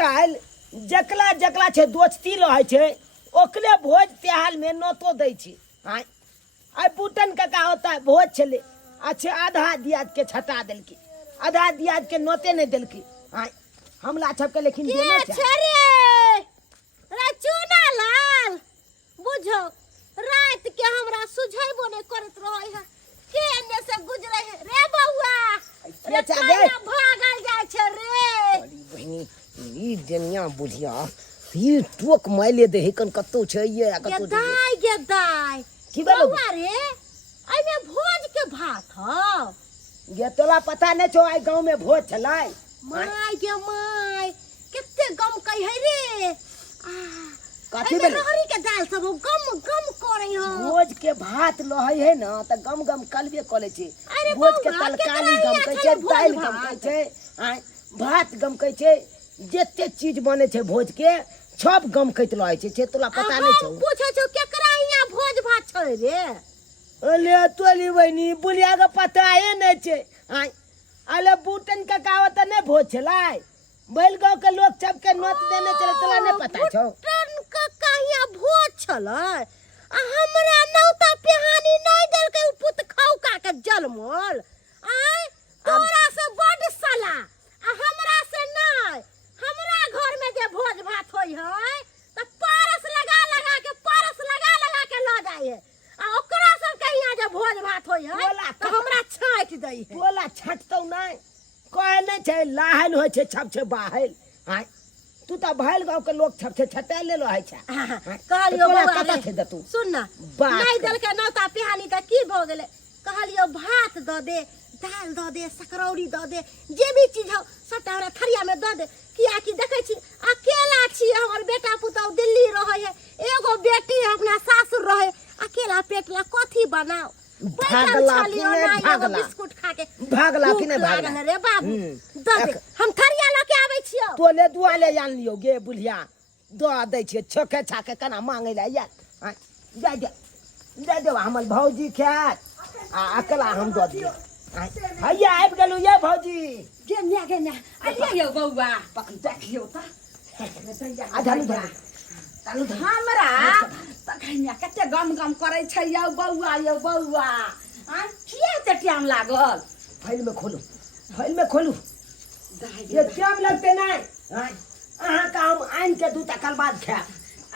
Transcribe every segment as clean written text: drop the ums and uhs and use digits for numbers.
काल जकला जकला छे दोस्ती रहे छे ओकरे भोज त्योहार में नोतो दै छी। आय आय बुटन का होता है भोज छले अच्छा आधा दियाद के छटा देलकी आधा दियाद के नोते नहीं देलकी। आय हमला छपके लेकिन देने छे रे चूना लाल बुझो रात के हमरा सुझाइबो नहीं करत रहै है के एने से गुजरे है रे बउआ रे काया भागल जाय छे रे। बड़ी बहिनी ई दुनिया बुझिया ई टोक माइले दे हिकन कत्तो छै ये कत्तो दे गे दाई की बउआ रे आई में भोज के भात ह ये तोला पता नहीं छो आई गांव में भोज छलै माय गे माय केते गम कहि है रे कथी भेल रहरी के दाल सब गम गम करे ह भोज के भात लहै है ना त गम गम कलबे करे छै भोज के तलकाली गम कहै छै दाल गम कहै छै आय भात गम कहै छै जत्ते चीज बने छै भोज के सब गम कहत रहै छै तोला पता नहीं छौ पूछै छौ केकरा हिया भोज भात छै रे अले तोली बहिनी बुलिया के पता है नहीं छै। आय अले बूटन का गावत नहीं भोज छलै बैल गांव के लोग सब के नोत देने चले तोला नहीं पता छौ बूटन का कहिया भोज छलै आ हमरा नौता पेहानी नहीं देल के पुत खौका के जलमल आय तोरा से बड साला आ हमरा से नहीं हमरा घर में जे भोज भात होई है त पारस लगा के ल जाय है आ ओकरा सब कहिया जे भोज भात होई है त हमरा छाट दै है तोला छटतौ नहीं कहे नहीं छै लाहल होय छै छप छे बाहल। आय तू त भैल गांव के लोग छप छे छटा ले लो है छै कहलियो बउआ कता छे दतू सुन ना नहीं देल के नौता पिहानी त की भ गेले कहलियो भात द दे दाल द दे सकरौरी द दे जे भी चीज हो सबटा हमरा थरिया में द दे किया कि देखे छी अकेला छी हमर बेटा पुतौ दिल्ली रहे है एगो बेटी अपना सासुर रहे अकेला पेटला कथी बनाओ भागला कि नहीं भागला बिस्कुट खा के भागला कि नहीं भागला रे बाबू द दे हम थरिया ल के आबै छियो तोले दुआले जान लियो गे बुलिया द दै छियै छोके छाके केना मांगे ला या दे हमर भौजी खात आ अकेला हम द दियो हैया आबि गेलु ये भौजी गेन्या अलिया यौ बउआ पक देखियो त आधालु हमरा तखनिया कते गम गम करे छै यौ बउआ आ किया ते टाइम लागल फाइल में खोलू ये टाइम लगते नहीं अहाँ का हम आइन के दू तकल बाद खा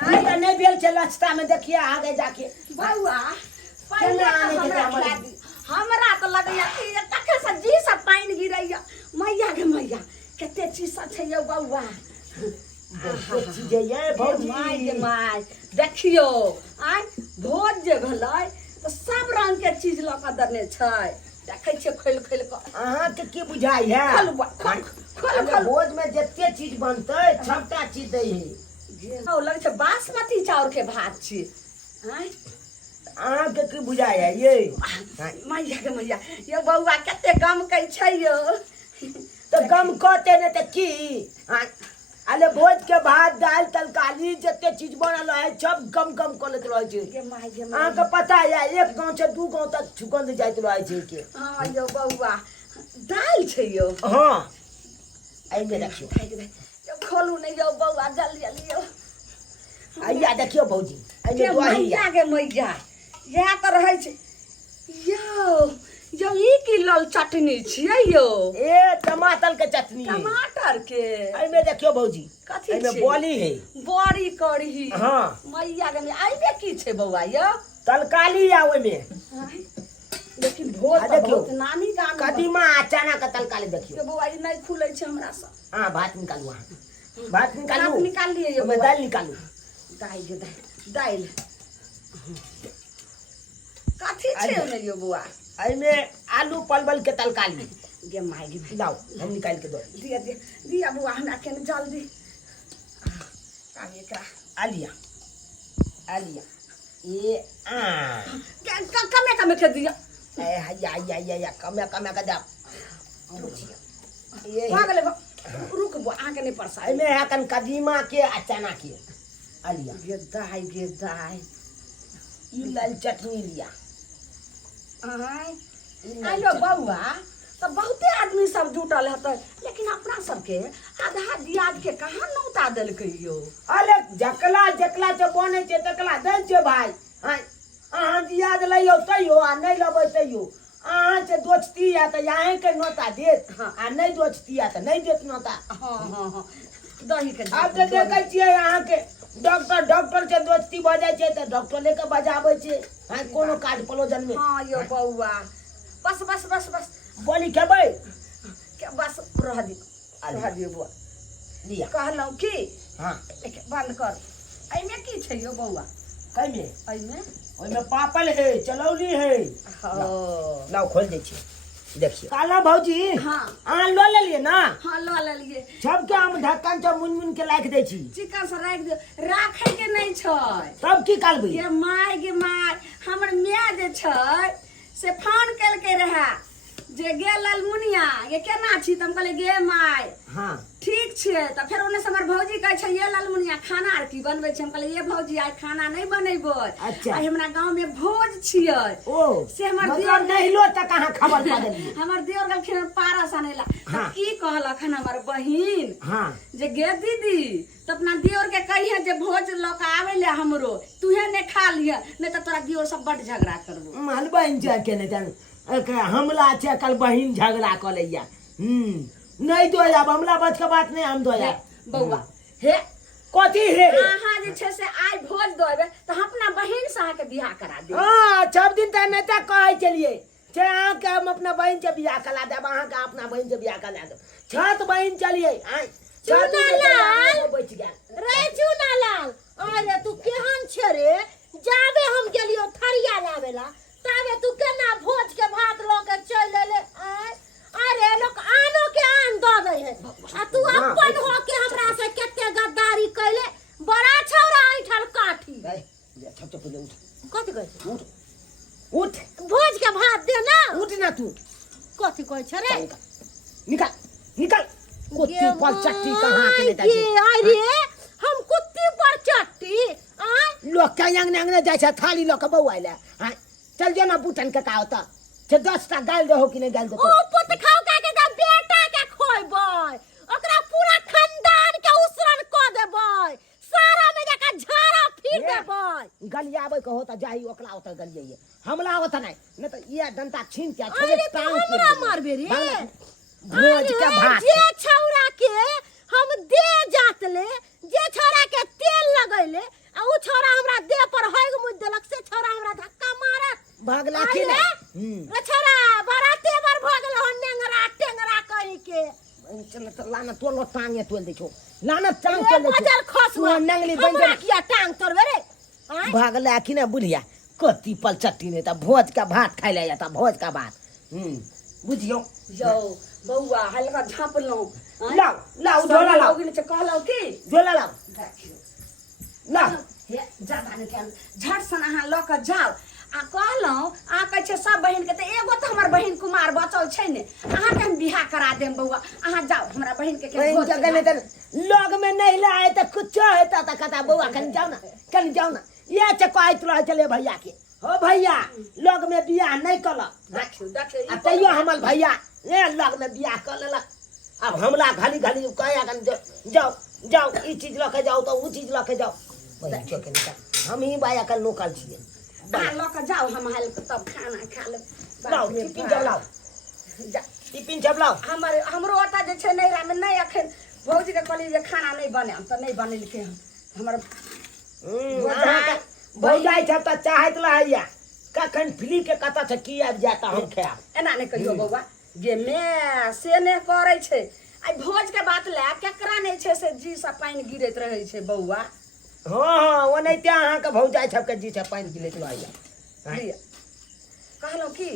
आइ नहीं भेल छै लछता में देखिए आगे जाके बउआ पहिले हमरा तो लगैया कि तखे से जी सब पानी गिरैया मैया गे मैया कते चीज सब छै यौ बउआ चीज ये भौजी माय देखियो आइ भोज जे भेलै तो सब रंग के चीज ल के देने छै देखे छियै खोल के अहाँ के की बुझाई है खोल भोज में जत्ते चीज बनतै सबटा चीज दै है ओ लगे छै बासमती चाउर के भात छी आइ अहाँ के की बुझाई है ये मैया के मैया यो बउआ कते गम कै छै यो तो गम कहते ने त की अले भोज के भात दाल तरकारी जत्ते चीज बनल है सब गम गम करत रहे छै अहाँ के पता है एक गांव से दू गांव तक सुगंध जाइत रहे छै के हां यो बउआ दाल छै यो हां आई में देखियो यो खोलू नहीं यो बउआ जल्दी यो आइया देखियो भौजी आई में दुआही मैया के मैया या त रहे छै यो ई की लाल चटनी छियै यो ए टमाटर के चटनी टमाटर के आई में देखियो भौजी कथी आई में बोली है बड़ी कढ़ी हां मैया के आई में की छै बउआ यो तरकारी आ ओय में लेकिन भोज देखियो नानी गाम कदीमा अचाना का तरकारी देखियो यो बउआ ई नहीं खुलै छै हमरा से हां भात निकालू भात निकाल लिए यो मैं दाल निकालू दाल कथी छै ओने यो बउआ आई में आलू परवल के तरकारी गे माय गे लाओ हम निकाल के दो दिया बुआ हमरा के जल्दी काम एकरा आलिया ये कमे के दिया ए या कमे का दे ये भागले रुक बुआ आके नहीं परसा आई में हकन कदीमा के अचाना के आलिया गे दाई ई लाल चटनी लिया आइलो बउआ तो बहुते आदमी सब जुटल हतै, लेकिन अपना सबके आधा दियाद के कहाँ नौता देलकै यो। अरे जकला जकला जे बने छै तकला दै छै भाई। अहाँ दियाद लइयो तैयो आ नहीं लेबै तैयो। अहाँ से दोस्ती या त अहें के नोता देत आ नहीं दोस्ती या त नहीं देत नोता। हाँ हाँ हाँ दही के आब त देखै छियै अहाँ के डॉक्टर से दोस्ती भ जाइ छै त डॉक्टर लेके बजाबै छै। कोनो काज पलोजन में। हाँ यो बौआ बस बस बस बस बोली खेबै के बस रह दियो बुआ। लिया कहलौं की हाँ बंद कर। एमे की छै यो बौआ? कइमे एमे ओइमे पापड़ है चलौली है। हाँ लाओ खोल दै छियै देखिए। काला भौजी हाँ अहाँ लऽ लेलियै ना? हाँ लऽ लेलियै। सबके हम ढक्कन से मुन के राखि दै छी। चिकन से राखि दियौ, राखै के नहीं छै। तब की करबै? गे माय हमर माय जे छै से फोन केलकै रहे जे गे लालमुनिया ये केना छी? त हम कहलियै गे माय हाँ ठीक छै। त फेर ओने से हमर भौजी कहै छै ये लालमुनिया खाना आर की बनबै छै? हम कहलियै ये भौजी आइ खाना नहीं बनेबै। अच्छा। आइ हमरा गांव में भोज छियै। ओ से हमर मतलब दियर नहीं लो तक अहाँ खबर पा देलियै। हमर दियर गलखिन पारस आनेला। हाँ। त की कहलक हन हमर बहिन हाँ जे गे दीदी तो अपना दियोर के कहिए जे भोज लऽ के आवे ले हमरो, तुहे ने खा लिया नहीं तो तोरा दियोर सब बड़ झगड़ा करबो। माल बहन जा के नहीं तन हमला छै कल बहिन झगड़ा क लैया। नहीं दो अब हमला बच के बात नहीं हम दो जा बौआ हे कथी हे? अहाँ जे छै से आइ भोज देबै त हम अपना बहिन से अहाँ के बियाह करा देब। हां सब दिन त नेता कहै छलिए जे अहाँ के हम अपना बहिन से बियाह करा देब, अहाँ के अपना बहिन से बियाह करा देब। छत बहिन चलिए आई चुनालाल बच गेल रे चुनालाल। अरे तू केहन छे रे? जाबे हम गेलियो थरिया लावेला ताबे तू केना भोज के भात ल के चल एले। अरे लोग आनो के आन द दे है आ तू अपन हो के हमरा से केते गद्दारी कैले। बड़ा छौरा ऐठल काठी। छप छप उठ कथि कहै? उठ उठ भोज के भात दे ना। उठ ना तू कथि कहै छे रे? निकल निकल कुत्ती पर चट्टी कहाँ के लेता के अरे हम कुत्ती पर चट्टी लोग के अंगने अंगने जाय छै थाली ल के बौआइले। चल जो ना बुटन के का होता से 10 टा गाल दहो कि नहीं गाल दो? ओ पुत खाओ का के बेटा के खोइबै, ओकरा पूरा खानदान के उसरन क देबै, सारा में जाके झाड़ा फिर देबै। गलियाबै के होता जाही ओकला होता गलिये हमला होता नहीं तो ये डंटा छीन के अरे तू हमरा मारबे रे। भोज के भात जे छौरा के हम दे जात ले, जे छौरा के तेल लगैले आ उ छौरा हमरा देह पर हैग मुद देलक, से छौरा हमरा धक्का मारत भागला कि रे छौरा बराते बार भगल हो नेंगरा टेंगरा कहि के। चल तो लाना तोलो टांगे तोल दे छो लाना टांग तोल दे बजल खसवा नंगली हमरा बंजर किया टांग तोड़बे रे? भागला कि ना बुढ़िया कत्ती पल चट्टी ने त भोज का भात खाइ ले जाता भोज का भात। बुझियो यो बौआ हल्का झाँप लो। लाओ लाओ झोला लाओ कहलौ की झोला लाओ लाओ हे ज्यादा नहीं ध्यान झट सन अहाँ ल के जाओ। आ कहलौ आ कहै छै सब बहिन के त एगो त हमर बहिन कुमार बचल छै ने, अहाँ के हम बियाह करा देम बौआ। अहाँ जाओ हमरा बहिन के बहन जगह में त लोग में नहीं लाए त कुछ होता त कहता बउआ कन जाओ ना ये चकाइत रह चले भैया के हो भैया लोग में बियाह नहीं कल देखियो तैयो हमर भैया ए लोग में बियाह कर लेलक। अब हमला घाली घाली कहे अखन जाओ जाओ ई चीज लके जाओ तो ऊ चीज लके जाओ हम ही बाया कल लोकल छिए। अहाँ ल के जाओ हम हाल तब खाना खा ले। लाओ टिफिन जब लाओ टिफिन जब लाओ हमरो ओटा जे छै नैरा में नहीं अखन भौजी के कहली जे खाना नहीं बने त नहीं बनेलकै हम हमर भौजाई छ त चाहत लहैया कखन फ्री के कता से की आबि जाता हम खाब। एना नहीं कहियो बौआ गे मैं से ने करे छै। आई भोज के बात ला केकरा नहीं छै से जी से पानी गिरत रहे छै बौआ। हाँ ओनाहिते अहाँके भौजाई सबके जी से पानि गिरैत रहैया। कहलौ की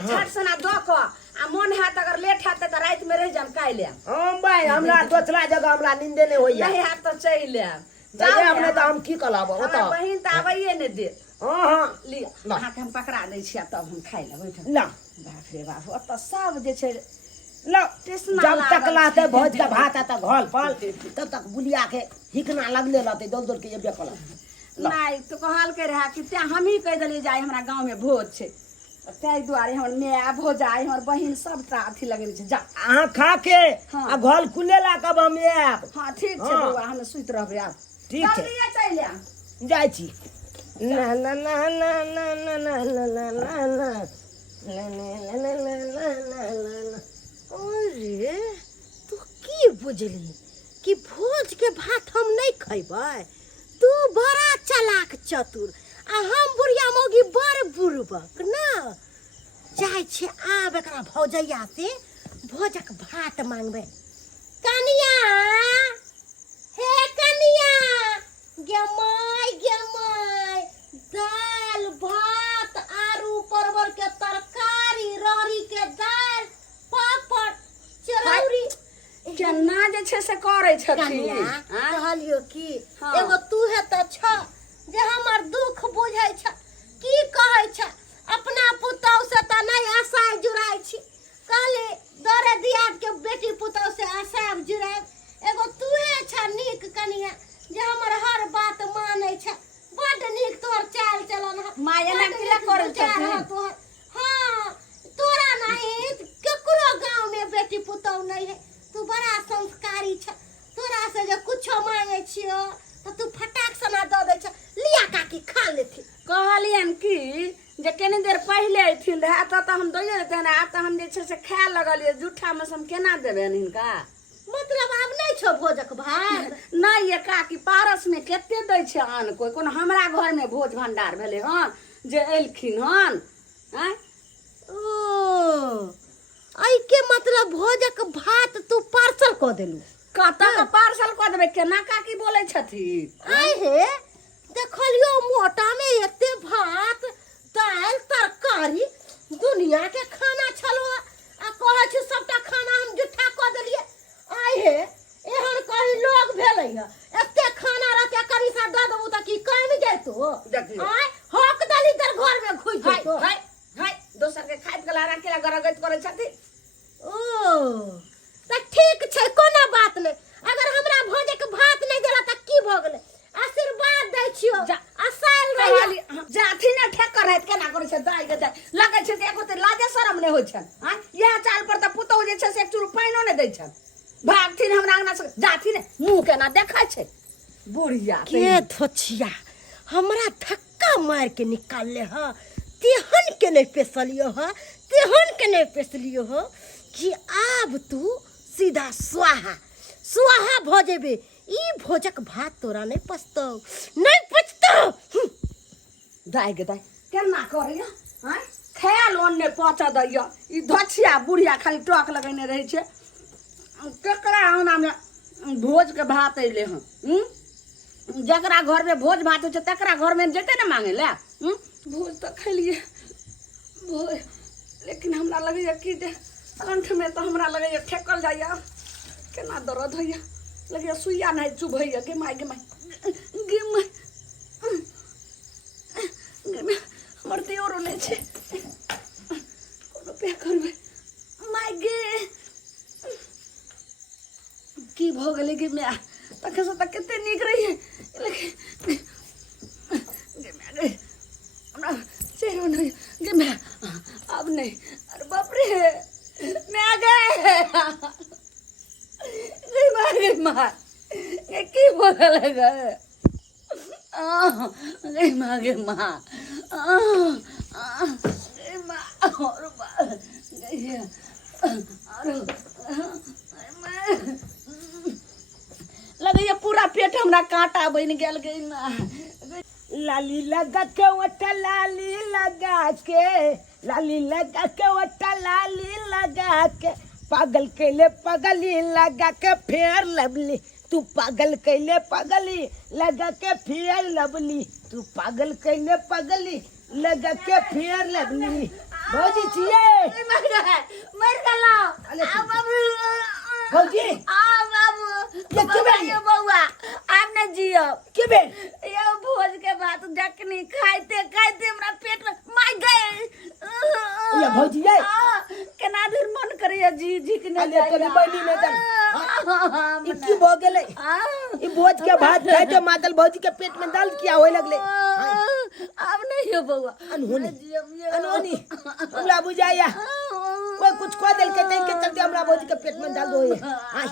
झट सना द क आ मन हाथ अगर लेट हाथ त रात में रह जाम काई ले। हम भाई हमरा दोसरा जगह हमरा नींदे नहीं होइया। नहीं हाथ त चल ले जाओ अपने त हम की कलाब हमरा बहिन त आबैए ने दे। हां लिया अहाँ के हम पकड़ा दै छियै तब हम खाइ ले बैठ। ला बाप रे बाप ओत सब जे छै ला जब तक लाते भोज का भात आता घोल पल तब तक बुलिया के हिकना लगले रहते दौड़ दौड़ के ये बेकला। नहीं तो कहल के रहा कि त्या हम ही कह देली जाए हमरा गांव में भोज छै ताहि दुआरे हमर माय भौजाई हमर बहिन सबटा अथी लगेने छै जा अहाँ खा के हाँ। आ घर खुले ला कब हम आयब हाँ ठीक छै हाँ। बौआ हमे सुति रहबै आब ठीक छै। जल्दिए चलि आयब जाइ छी ना ना ना ना ना ना ना ना ना ना ना अरे तू की बुझली कि भोज के भात हम नहीं खैबै? तू बड़ा चालाक चतुर आ हम बुढ़िया मौगी बड़ बुड़बक न। जाइ छै आब एकरा भौजैया से भोजक भात मांगबै। कनिया हे कनिया गे माय दाल भात आलू परवल के तरकारी रही के दाल पापड़ चरौरी केना जे छै से करै छथिन कनिया हाँ? कहलियो की हाँ। एगो तूहे त छ जे हमर दुख बुझै छ की कहै छ अपना पुतौ से त नहीं आशा जुड़ाई छी कहली दरे दियाद के बेटी पुतौ से आशा जुड़ाई एगो तूहे छ नीक कनिया जे हमर हर बात मानै छ बड नीक तोर चाल चलन ह माया ने बड्ड किया नीक करै विचार ह छथिन? तोहर। हाँ तोरा नहीं केकरो गांव में बेटी पुतौ नहीं है तू बड़ा संस्कारी छ तोरा से जे कुछो मांगे छियो तो तू फटाक सना दऽ दै छ लिया काकी खा लेथि। कहलियन कि जे कनी देर पहिले अयथिन रहे त हम दैए देतैन आब त हम जे छै से खाए लगलिए जूठा में से हम केना देबैन हिनका मतलब आब नहीं छो भोजक भात? नहीं ये काकी पारस में केते दै छै आन कोई कोन हमरा घर में भोज भंडार भेलै हन जे एलखिन हन हैं? ओ आई के मतलब भोजक भात तू पार्सल क देलू? कतऽ के पार्सल कऽ देबै केना काकी बोलै छथिन आई हे देखलियो मोटा में एते भात दाल तरकारी दुनिया के खाना छलो आ कहै छी सबटा खाना हम जुठा क देलिए। आई हे एहन कहीं लोग भेलै ह एते खाना रहते करी सा द देबू त की कम जैतो? देखियौ। आई हक दली तर घर में घुस हाय जैतो। हाय हाय दोसर के खाइत गला राखेला गरगैत करै छथिन ओ त ठीक छै कोनो बात नहीं अगर हमरा भोजे के भात नहीं देला त की भ गेलै आशीर्वाद दै छियो जा। असाल रही जाथी ने ठेकर रहत केना करै छै दाइ के दाइ लगै छै कि एको ते लाजे शरम नहि होइ छै हां यह चाल पर त पुतौ जे छै से एक चुरू पाइनो नहि दै छै भागथिन हमरा अंगना से जाथी ने मुंह केना देखै छै बुढ़िया के धोछिया हमरा धक्का मार के निकालले ह तेहन के नहीं पेसलियो ह तेहन के नहीं पेसलियो ह कि आब तू सीधा स्वाहा स्वाहा भोजेबे ई भोजक भात तोरा नहीं पचतौ नहीं पचतौ। दाइ के दाइ केना करैया हां खायल ओन ने पचा दैया ई धछिया बुढ़िया खाली टॉक लगैने रहै छै केकरा अंगना में भोज के भात अइले हन जकरा घर में भोज भात होइ छै तकरा घर में जेते ने मांगे ले भोज तो खैलिए भोज लेकिन हमरा लगैया कि जे कंठ में तो हमरा लगैया ठेकल जाइया केना दर्द होइया लगैया सुइया नहीं चुभैया गे माय गे माय हमर देवरो नहीं छै कोनो पे करबै माय गे की भ गेलै गे माय तखे से तक कते नीक रहिए लेकिन गे माय गे हमरा चेहरो नहीं गे माय अब नहीं अरे बाप रे माय गे गे माय ये की भ गेलै गे गे माय गे माय गे माय और बा गे और लगैया पूरा पेट हमरा कांटा बन गेल गे माय लाली लगा के वटा लाली लगा के लाली लगा के वटा लाली लगा के पागल कैले पगली लगा के फेर लवली तू पागल कैले पगली लगा के फेर लवली तू पागल कैले पगली लगा के फेर लवली भौजी छिए मर गलो आ बाबू भौजी आ बाबू ये के बेरी? ये बउआ आब न जियो के बे ये भोज के बात जखनी खाइते खाइते हमरा पेट में माय गए ये भौजी ये केना दिन मन करैया जी जी के अले तोरी बनी में दम ई की भ गेलै ई भोज के भात खाइते मातल भौजी के पेट में दर्द किया होए लगले अब नहीं हो बउआ अनहोनी अनहोनी हमरा बुझाया कोई कुछ कह देल के तई के चलते हमरा भौजी के पेट में दर्द होए हां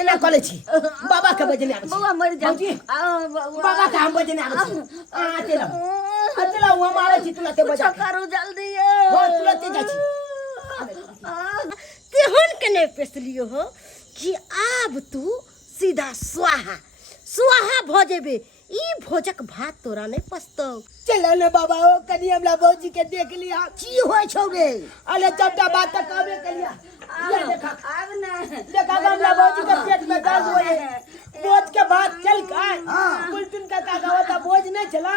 एला कले छी बाबा के बजने आबे बउआ मर जा भौजी बाबा का हम बजने आबे आ तेला वो मारे छी तुला ते बजा करू जल्दी हो तुला ते जा छी तेहन के नहीं पेसलियो हो कि अब तू सीधा स्वाहा स्वाहा भोजेबे ई भोजक भात तोरा नहीं पछतौ चलो ने बाबा ओ कनी हमरा भौजी के देख लिया की होय छौ रे अरे चपटा बात तक आवे के लिया ये देखा अब नहीं देखा हमरा भौजी के पेट में दर्द होए भोज के भात चल का बुलटुन का काका होता भोज नहीं चला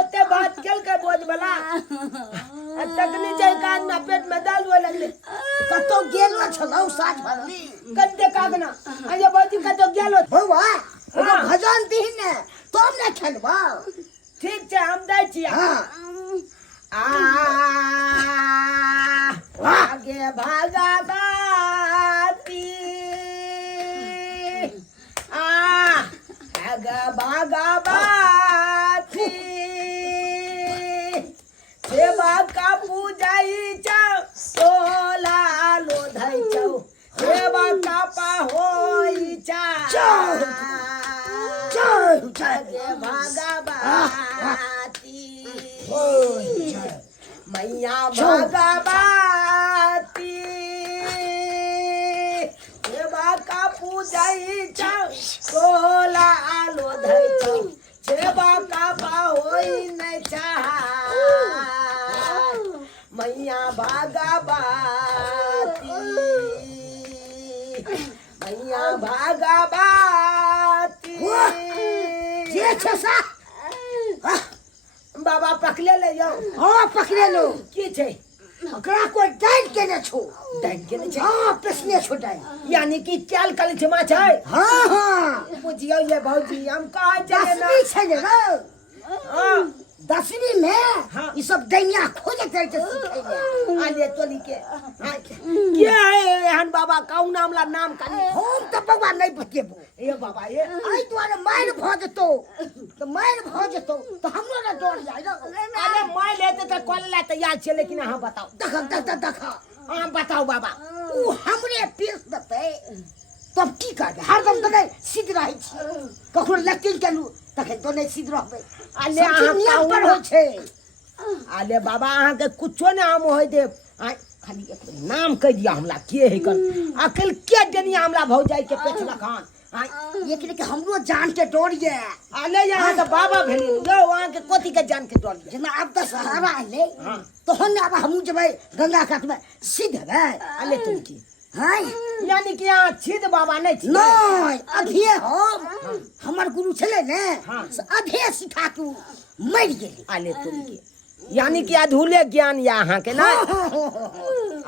ओते भात चल के भोज वाला तकनी जाय कान ना पेट में दर्द होए लगले कतो गेलो छलौ साज भरली कते कागना अरे भौजी कतो गेलो बउआ एगो भजन दीन ने तुम ने खेलबा ठीक छै हम दै छी आगे भागा बाती आगे भागा बाती सेवा का पूजाई चाव सोला लो धई चाव सेवा का पाहोई चाव आगे भागा बाती मैया भगवती सेवा का पूजाई चाव सोला आलो धई चाव सेवा का पाहोई नहीं चाह मैया भगवती मैया भगवती जे छसा बाबा पकड़े ले जाओ हां पकड़े लो की छै ओकरा कोई डाइन के ने छो डाइन के नहीं छै हां पेसने छो डाइन यानी कि चाल कल छमा छै हां हां बुझियो ये भौजी हम कहा चले ना दसवीं छै ने हां 10वीं में हाँ। ई सब दैनिया खोजत रहे सिखाइले आले तोली के क्या है एहन बाबा कौन नामला नाम का हम तो बाबा नहीं बतेबो ये बाबा ये आई द्वारे मार भ जतो तो मार भ जतो तो हमरो ना डर जाय ना अरे मैं लेते तो कॉल ला तैयार छे लेकिन हां बताओ देख हां बताओ बाबा ऊ हमरे पेश दते तब की करबे हरदम तो नहीं सीध रही छी कखनो लकीर केलु तखन तो नहीं सीध रहबे अले अहाँ नियम पर हो छे अले बाबा अहाँ के कुछो ना हम होय दे खाली एक नाम कह दिया हमरा के है कर अकल के देनिया हमरा भौजाई के पेछला खान ये के हमरो जान के डर ये अले यहाँ तो बाबा भेली यो वहाँ के कोथी के जान के डर जेना अब तो सहारा आले तो हम अब हमू जबै गंगा काट में सीध है अले तुम की हाय यानी कि यहाँ छिद बाबा नहीं थी नहीं अभी हम हमर गुरु छले ने हाँ। अधे सिखा के मर गेली आले तुम की यानी कि अधूले ज्ञान यहाँ के ना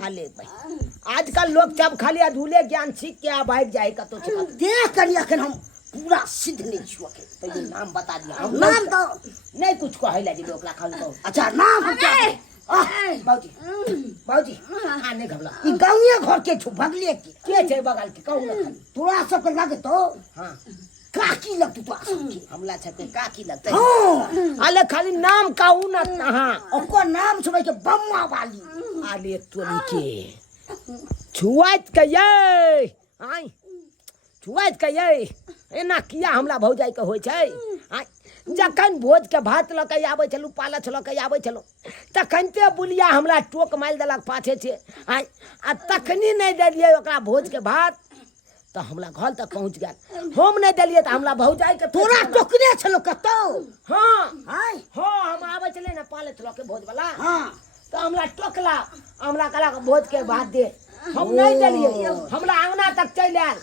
आले भाई आजकल लोग सब खाली अधूले ज्ञान सीख के आ भाग जाए कतो छिपा देख करी अखन हम पूरा सिद्ध नहीं छुआ के पहले नाम बता दिया हम नाम तो नहीं कुछ कहे लगी लोग ला खाली तो अच्छा नाम हम क्या बाबूजी बाबूजी आने घबला ई गांवे घर के छु भगले के छै बगल के कहू ना खाली तोरा सब के लगे तो हां काकी लगत तो सबके हमला छके का की लगते हां आले खाली नाम कहू ना हां ओकर नाम छबे के बम्मा वाली आले तोली के छुआत के ये आई छुआत के ये एना किया हमला भौजाई के होय छै आई जखन भोज के भात ल के आबै छलु पालच ल के आबै छलु तखनते बुलिया हमरा टोक माइल देलक पाछे छै आई आ तखनी नहीं देलिए ओकरा भोज के भात तो हमरा घर तक पहुंच गेल हम नहीं देलिए तो हमरा भौजाई के तोरा टोकने छलो कतो हां हाय हां हम आबै छले ना पालच ल के भोज वाला हां तो हमरा टोकला हमरा कहला भोज के भात दे हम नहीं देलिए हमरा अंगना तक चल आयल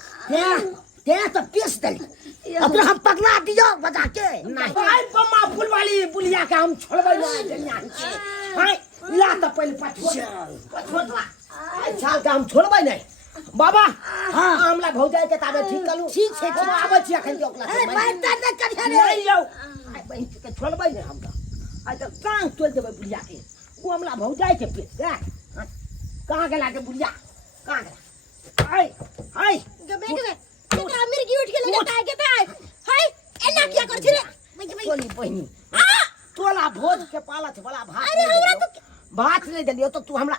ते तो पीस दली अपने हम पगला दियो बजा के नहीं आई बम्मा फूल वाली बुलिया के हम छोड़बै नहीं दुनिया के हाय ला तो पहले पछोटवा आई साल के हम छोड़बै नहीं बाबा हां हमला भौजाई के ताबे ठीक कलू ठीक छै हम आबै छी अखन ओकला ए भाई तने करिया रे नहीं यौ आई बहिन के छोड़बै नहीं हम आई तो टांग तोड़ देबै बुलिया के वो हमला भौजाई के पेट कहां गेला के बुलिया कहां गेला आई आई गबे गबे तेरा मिर्गी उठ के लगे काय के बहिनी तोला भोज के पालत वाला भात अरे नहीं हमरा देलियो। भात नहीं दिलियो तो तू हमरा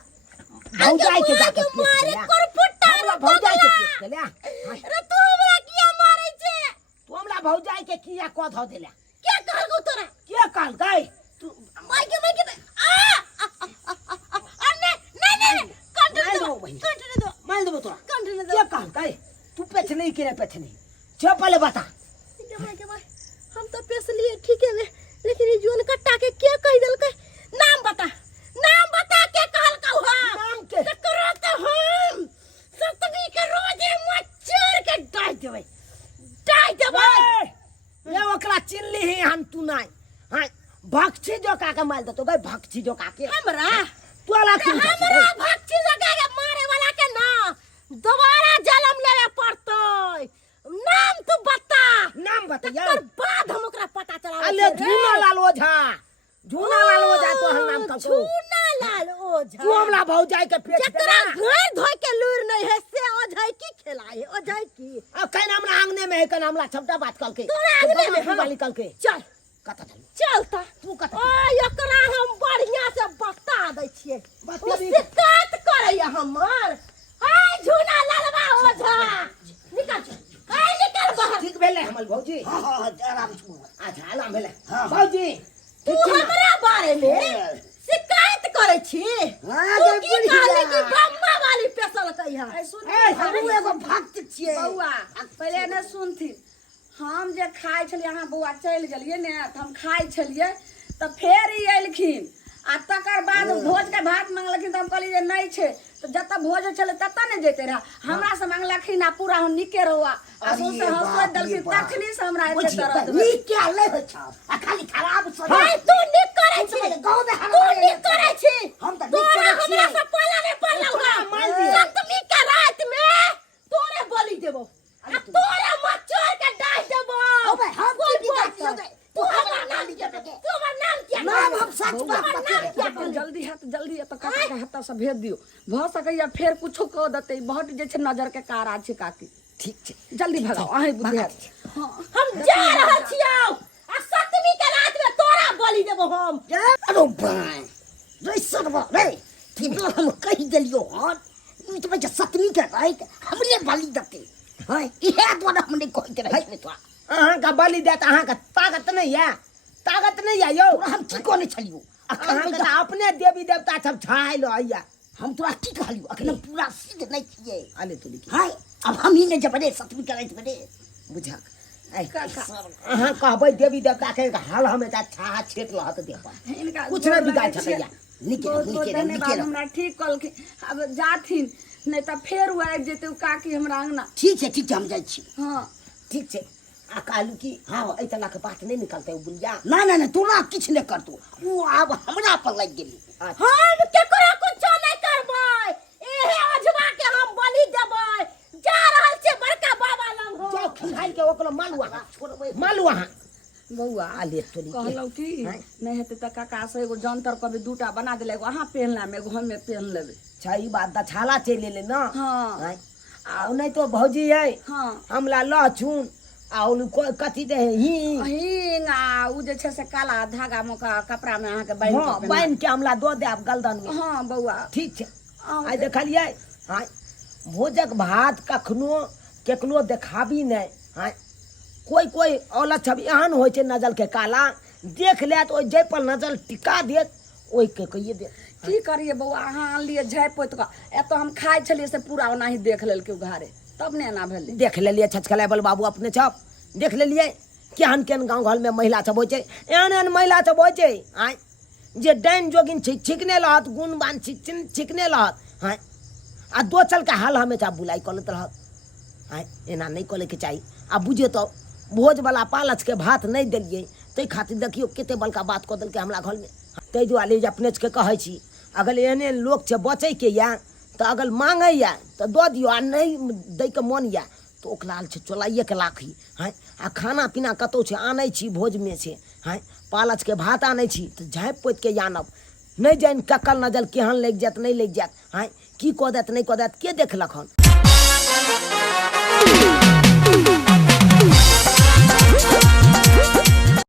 भौजाई के जाके पेट मारे दिला। करपुट्टा हमरा भौजाई के पेट दिला। रे तू हमरा किया मारै छे तू हमरा भौजाई के किया कह धो दिला। क्या कहलगो तोरा के कहल गई तू माय के अरे नहीं कंट्रोल मार दो दो बहिनी। कंट्रोल दो मार देबो तोरा कंट्रोल दो के कहल गई तू पेट नहीं के पेट नहीं चल पहले बता के भाई हम तो पेश लिए ठीक है लेकिन ये जोन कट्टा के क्या कह देलकै नाम बता के कहलकौ हां नाम के करो तो हम सतमी के रोजे मच्छर के डाल देबै ये ओकरा चिल्ली ही हम तू नहीं हां भक्ति जो का मार दतो गई भक्ति जो का के हमरा तोला क्यों हमरा भक्ति जगह के मारे वाला के ना दोबारा जन्म लेवे पड़तै नाम तू बता नाम बतैया तकर बाद हम ओकरा पता चलावे अले झूना लाल ओझा तो हम नाम कहतो झूना लाल ओझा तू हमरा भौजाई के पेट जकरा घर धोय के लूर नहीं है से ओझाई की खिलाए ओझाई की आ कहीं हमरा आंगने में है कहीं हमरा छपटा बात कल के तोरा आंगने में हम वाली कल के चल कता चल चलता तू कता ओ एकरा हम बढ़िया से बता दै छियै बता ओ दी। शिकायत करैया हमर हाय झूना लालवा ओझा निकल हाय निकल बाहर ठीक भेले हमर भौजी हाँ हाँ हाँ, आराम से बोल। अच्छा आराम भेले हाँ। भौजी तू हमरा बारे में शिकायत करै छी हाँ, तू जय की बुढ़िया। कहली कि ब्रह्मा वाली पेशल कहिया ए, हमहूँ एगो भक्त छियै बौआ पहले ने सुनथिन हम जे खाइ छलियै अहाँ बौआ चलि गेलियै ने तऽ हम खाइ छलियै तऽ फेर ई एलखिन आ तकर बाद भोज के भात मांगलखिन तऽ हम कहलियै जे नहीं छै तऽ जतऽ भोज छलै ततऽ ने जैते रहे हमरा से मांगलखिन आ पूरा हम निके रहुआ आ अरे सौंसे हंसोत बाप रे देलखिन बाप। तखनी से हमरा एते बुझियौ, दर्द तऽ भेल नीक के ले होइ छ आ खाली खराब सोच हाय तू निक करै छी गाँव में तू निक करै छी हम तऽ नीक तोरा करै हमरा छियै। से पाला नहीं पड़लौ मार दिया। सप्तमी के रात में तोरे बलि देबो आ तोरे मच्छर के डाल देबो अबे हम की बिगाड़ दियौ बे? तू हमरा नाम क्या तू हमर नाम क्या नाम हम सच बात हमर बता नाम क्या अपन जल्दी है तो जल्दी है तो काका के हाथ से भेज दियो भ सकैया फेर कुछो कह देते बहुत जे छै नजर के कारा छै काकी ठीक छै जल्दी भगाओ अहीं बुझाइत हम जा रहल छियौ आ सप्तमी के रात में तोरा बलि देबो हम अरे भाई रे सरवा रे ठीक हम कहि देलियो हन ई तो बच्चा सतमी के रात हमरे बलि दते हाय इहे द्वारा हमने कहि के रहे तो अहाँ का बलि देत अहाँ का ताकत नहीं है यौ हम की कोने छलियो अहाँ के तऽ अपने देवी देवता सब छाय लो आइया हम तोरा की कहलियो अखन पूरा सिद्ध नहीं छिए अले तू लिखी हाय अब हम ही ने जबरे सतमी के रात बने बुझा ऐ काका अहाँ कहबै देवी देवता के हाल हमेशा छा छेट रहत दे पर इनका कुछ नहीं बिगाड़ सकैया निके बहुत बहुत निके धन्यवाद निके हमरा ठीक कलखिन अब जाथिन नहीं तो फेर वो आबि जेतै उ काकी हमरा अंगना ठीक है हम जाय छी हाँ ठीक छै आ कहलू की हाँ ऐ तना के बात नहीं निकलते बुलिया ना ना ना तोरा किछ ने करतो वो आब हमरा पर लग गेली हम केकरो कुछो नहीं करबै एहे अजवा के हम बलि देबै जा रहल छै बड़का बाबा लंग जाओ हम खिहाई के ओकरो मालू अहाँ बौआ आले तो लिखी कहलौ की नहीं हेतै तऽ काका से एगो जंतर कभी दूटा बना देले एगो अहाँ पहन लाम एगो हमे पहन लेबै छै बात दछाला चले ले ना हाँ हैं? आ नहीं तो भौजी है हाँ हमला लहसुन आ कथी दे ही हिंग आ उ जे छै से काला धागा मोका कपड़ा में अहाँ के बांध हाँ के बांध के हमला दो दे आप गलदन में हाँ बौआ ठीक छै आउ आइ देखलियै हाँ भोजक भात कखनो केकरो देखाबी नहीं हाँ कोई औलत छवि एहन होइ छै नजर के काला देख लेत ओइ जै पर नजर टिका देत ओइ के कहिए देत की करिए बौआ अहाँ आनलिए झाँपि पोति कऽ एतऽ हम खाइ छलिए से पूरा ओनाही देख लेलकै घरे तब ने एना भेलै देख लेलियै छछकलाय बल बाबू अपने छप देख लेलियै केहन केहन गाँव घर में महिला सब होइ छै एहन एहन महिला सब होइ छै आइ जे डाइन जोगिन छिकने रहत गुण बान छिकने रहत हाँ आ दो चल के हाल हमेशा बुलाई करत रहत हाँ एना नहीं करे के चाही आ बुझियो तो भोज वाला पालच के भात नहीं दिलियै तै खातिर देखियो कते बड़का बात कऽ देलकै हमरा घर में तै दुआरे जे अपने के कहै छी अगर एहने लोग छै बचै के या तो अगर मांगे या तो दो दियो आ नहीं दै के मन या तो ओकरा छै चोलाइए के लाखी हाँ आ खाना पीना कतौ छै आनै छी भोज में छै हाँ पालच के भात आनै छी तो झाँपि पोति के आनब नहीं जानि ककल नजल केहन लग जात नहीं लग जात हाँ की कऽ देत नहीं कऽ देत के देखलक हन